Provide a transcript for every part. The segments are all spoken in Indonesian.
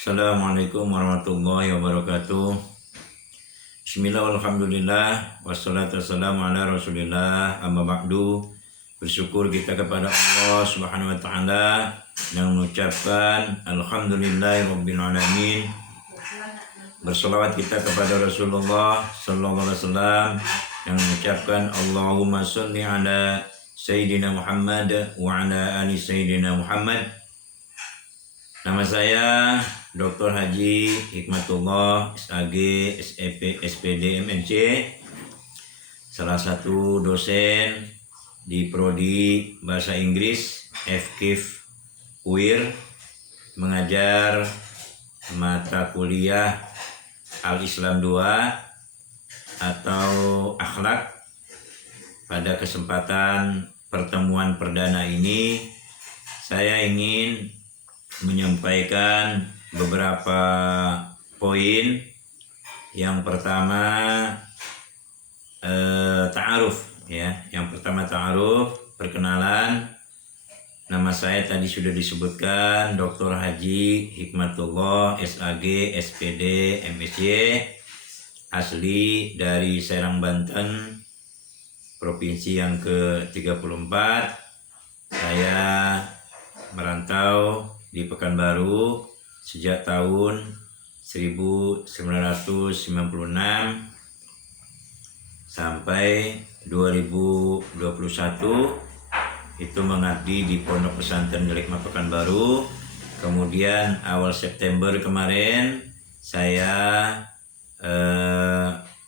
Assalamualaikum warahmatullahi wabarakatuh. Bismillah walhamdulillah wassalatu wassalamu ala rasulillah amma ba'du. Bersyukur kita kepada Allah subhanahu wa ta'ala yang mengucapkan alhamdulillahi rabbil alamin. Berselawat kita kepada Rasulullah sallallahu alaihi wasallam yang mengucapkan Allahumma sholli ala Sayyidina Muhammad wa ala ali Sayyidina Muhammad. Nama saya Dr. Haji Hikmatullah SAG SEP SPD MNC, salah satu dosen di Prodi Bahasa Inggris FKIF UIR, mengajar mata kuliah Al-Islam 2 atau Akhlak. Pada kesempatan pertemuan perdana ini saya ingin menyampaikan beberapa poin. Yang pertama ta'aruf ya. Yang pertama ta'aruf, perkenalan. Nama saya tadi sudah disebutkan, Dr. Haji Hikmatullah SAG SPD MSc, asli dari Serang, Banten, provinsi yang ke-34. Saya merantau di Pekanbaru sejak tahun 1996 sampai 2021, itu mengabdi di Pondok Pesantren Al-Hikmah Pekanbaru. Kemudian awal September kemarin saya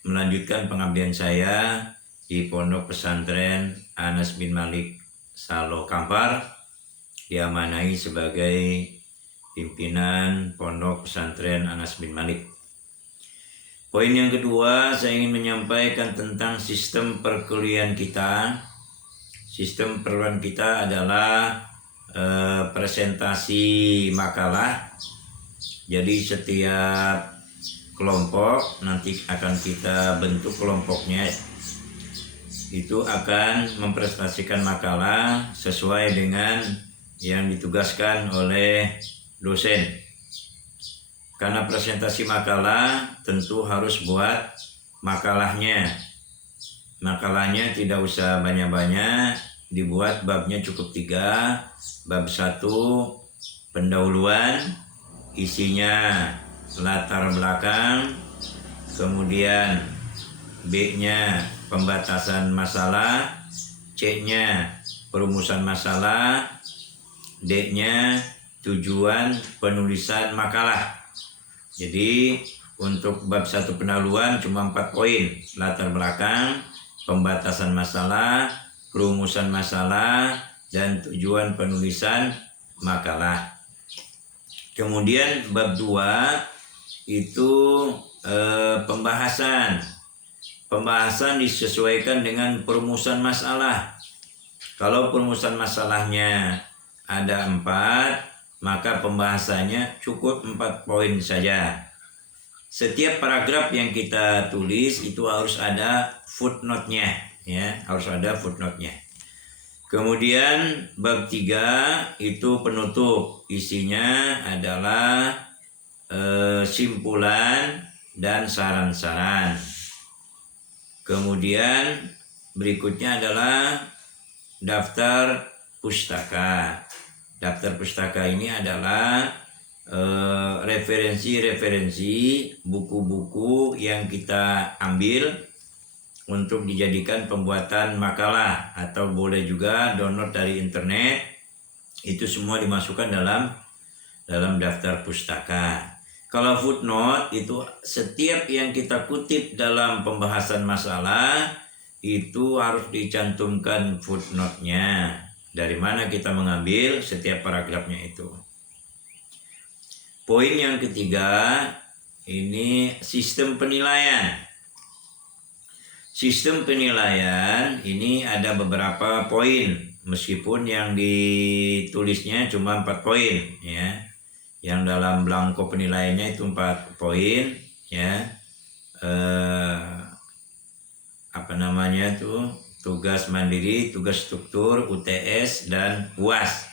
melanjutkan pengabdian saya di Pondok Pesantren Anas bin Malik Salo Kampar, diamanai sebagai pimpinan Pondok Pesantren Anas bin Malik. Poin yang kedua, saya ingin menyampaikan tentang sistem perkuliahan kita. Sistem perkuliahan kita adalah presentasi makalah. Jadi setiap kelompok nanti akan kita bentuk kelompoknya, itu akan mempresentasikan makalah sesuai dengan yang ditugaskan oleh dosen. Karena presentasi makalah tentu harus buat makalahnya. Makalahnya tidak usah banyak-banyak, dibuat babnya cukup 3. Bab 1 pendahuluan, isinya latar belakang. Kemudian B-nya pembatasan masalah, C-nya perumusan masalah, D-nya tujuan penulisan makalah. Jadi untuk bab 1 pendahuluan cuma 4 poin: latar belakang, pembatasan masalah, perumusan masalah, dan tujuan penulisan makalah. Kemudian bab 2 itu pembahasan. Pembahasan disesuaikan dengan perumusan masalah. Kalau perumusan masalahnya ada 4, maka pembahasannya cukup 4 poin saja. Setiap paragraf yang kita tulis itu harus ada footnote-nya, ya, harus ada footnote-nya. Kemudian bab 3 itu penutup, isinya adalah simpulan dan saran-saran. Kemudian berikutnya adalah daftar pustaka. Daftar pustaka ini adalah referensi-referensi buku-buku yang kita ambil untuk dijadikan pembuatan makalah, atau boleh juga download dari internet. Itu semua dimasukkan dalam daftar pustaka. Kalau footnote itu setiap yang kita kutip dalam pembahasan masalah itu harus dicantumkan footnote-nya. Dari mana kita mengambil setiap paragrafnya itu. Poin yang ketiga, ini sistem penilaian. Sistem penilaian ini ada beberapa poin, meskipun yang ditulisnya cuma 4 poin, ya. Yang dalam belangko penilaiannya itu 4 poin, ya. Tugas mandiri, tugas struktur, UTS, dan UAS.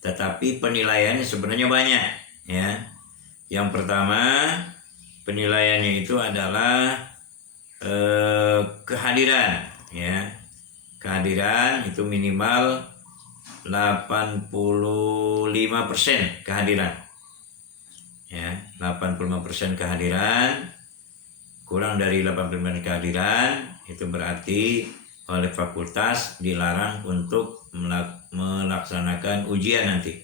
Tetapi penilaiannya sebenarnya banyak, ya. Yang pertama, penilaiannya itu adalah kehadiran, ya. Kehadiran itu minimal 85% kehadiran. Ya, 85% kehadiran, kurang dari 85% kehadiran itu berarti oleh fakultas dilarang untuk melaksanakan ujian nanti.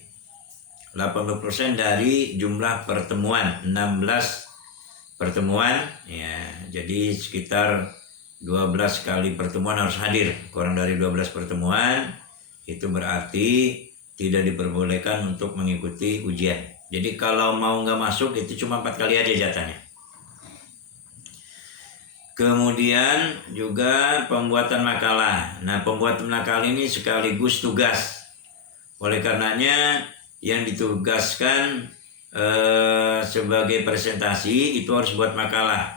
80% dari jumlah pertemuan, 16 pertemuan, ya, jadi sekitar 12 kali pertemuan harus hadir. Kurang dari 12 pertemuan itu berarti tidak diperbolehkan untuk mengikuti ujian. Jadi kalau mau nggak masuk itu cuma 4 kali aja jatahnya. Kemudian juga pembuatan makalah. Nah, pembuatan makalah ini sekaligus tugas. Oleh karenanya yang ditugaskan sebagai presentasi itu harus buat makalah.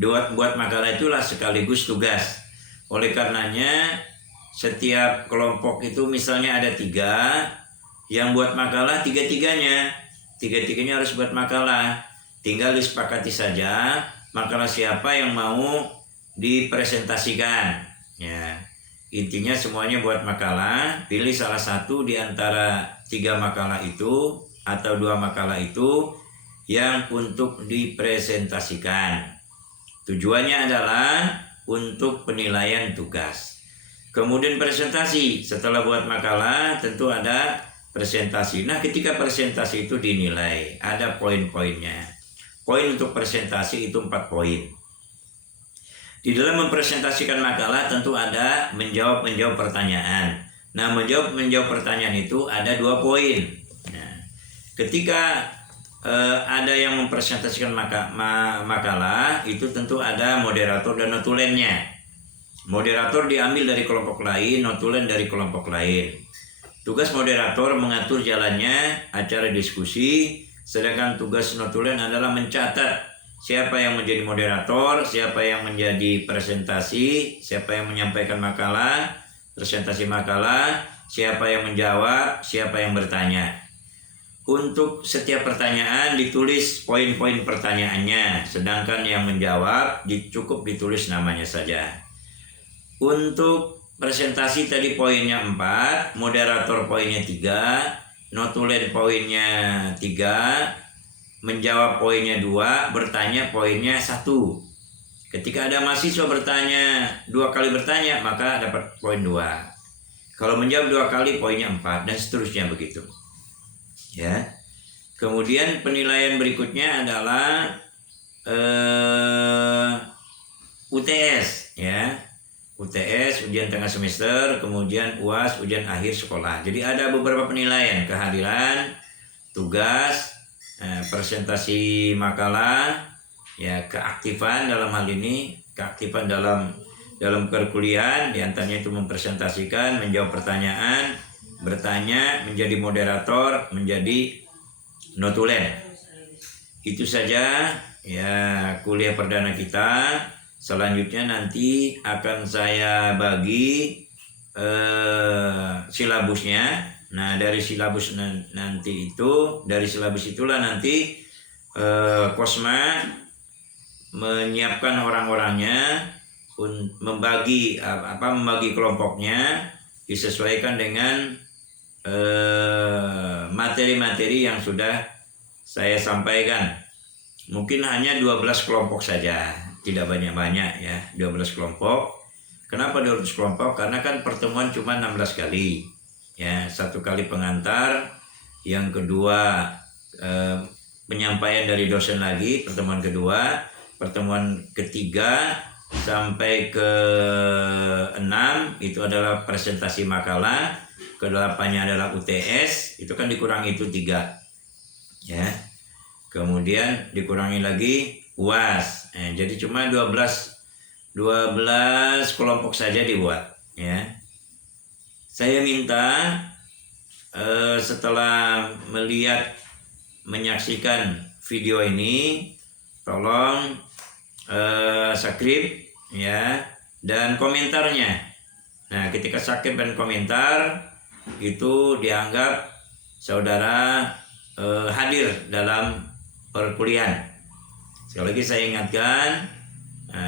Buat makalah itulah sekaligus tugas. Oleh karenanya setiap kelompok itu misalnya ada 3, yang buat makalah tiga-tiganya harus buat makalah. Tinggal disepakati saja makalah siapa yang mau dipresentasikan, ya. Intinya semuanya buat makalah, pilih salah satu di antara 3 makalah itu atau 2 makalah itu yang untuk dipresentasikan. Tujuannya adalah untuk penilaian tugas. Kemudian presentasi, setelah buat makalah tentu ada presentasi. Nah, ketika presentasi itu dinilai, ada poin-poinnya. Poin untuk presentasi itu 4 poin. Di dalam mempresentasikan makalah tentu ada menjawab pertanyaan. Nah, menjawab pertanyaan itu ada 2 poin. Nah, ketika ada yang mempresentasikan makalah, itu tentu ada moderator dan notulennya. Moderator diambil dari kelompok lain, notulen dari kelompok lain. Tugas moderator mengatur jalannya acara diskusi, sedangkan tugas notulen adalah mencatat siapa yang menjadi moderator, siapa yang menjadi presentasi, siapa yang menyampaikan makalah, presentasi makalah, siapa yang menjawab, siapa yang bertanya. Untuk setiap pertanyaan ditulis poin-poin pertanyaannya, sedangkan yang menjawab cukup ditulis namanya saja. Untuk presentasi tadi poinnya 4, moderator poinnya 3, notulen poinnya 3, menjawab poinnya 2, bertanya poinnya 1. Ketika ada mahasiswa bertanya 2 kali bertanya, maka dapat poin 2. Kalau menjawab 2 kali poinnya 4 dan seterusnya begitu. Ya. Kemudian penilaian berikutnya adalah UTS, ya. UTS, ujian tengah semester, kemudian UAS, ujian akhir sekolah. Jadi ada beberapa penilaian, kehadiran, tugas, presentasi makalah, ya, keaktifan dalam hal ini, keaktifan dalam perkuliahan, diantaranya itu mempresentasikan, menjawab pertanyaan, bertanya, menjadi moderator, menjadi notulen. Itu saja ya kuliah perdana kita. Selanjutnya nanti akan saya bagi silabusnya. Nah, dari silabus nanti itu, dari silabus itulah nanti Kosma menyiapkan orang-orangnya, membagi kelompoknya disesuaikan dengan materi-materi yang sudah saya sampaikan. Mungkin hanya 12 kelompok saja, tidak banyak-banyak ya, 12 kelompok. Kenapa 12 kelompok? Karena kan pertemuan cuma 16 kali. Ya, 1 kali pengantar, yang kedua penyampaian dari dosen lagi, pertemuan kedua, pertemuan ketiga sampai ke 6 itu adalah presentasi makalah, ke-8-nya adalah UTS, itu kan dikurangi itu 3. Ya. Kemudian dikurangi lagi UAS. Jadi cuma 12 kelompok saja dibuat, ya. Saya minta setelah menyaksikan video ini, tolong subscribe, ya, dan komentarnya. Nah, ketika subscribe dan komentar itu dianggap saudara hadir dalam perkuliahan. Sekali lagi saya ingatkan,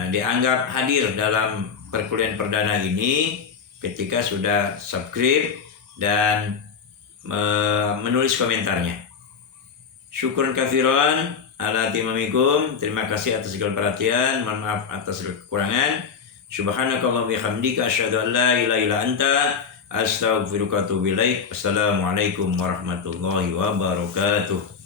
dianggap hadir dalam perkuliahan perdana ini ketika sudah subscribe dan menulis komentarnya. Syukuran kafiran ala timamikum. Terima kasih atas segala perhatian. Mohon maaf atas segala kekurangan. Subhanakallahumma bihamdika asyhadu an la ilaha illa anta astaghfiruka wa atubu ilaik. Wassalamualaikum warahmatullahi wabarakatuh.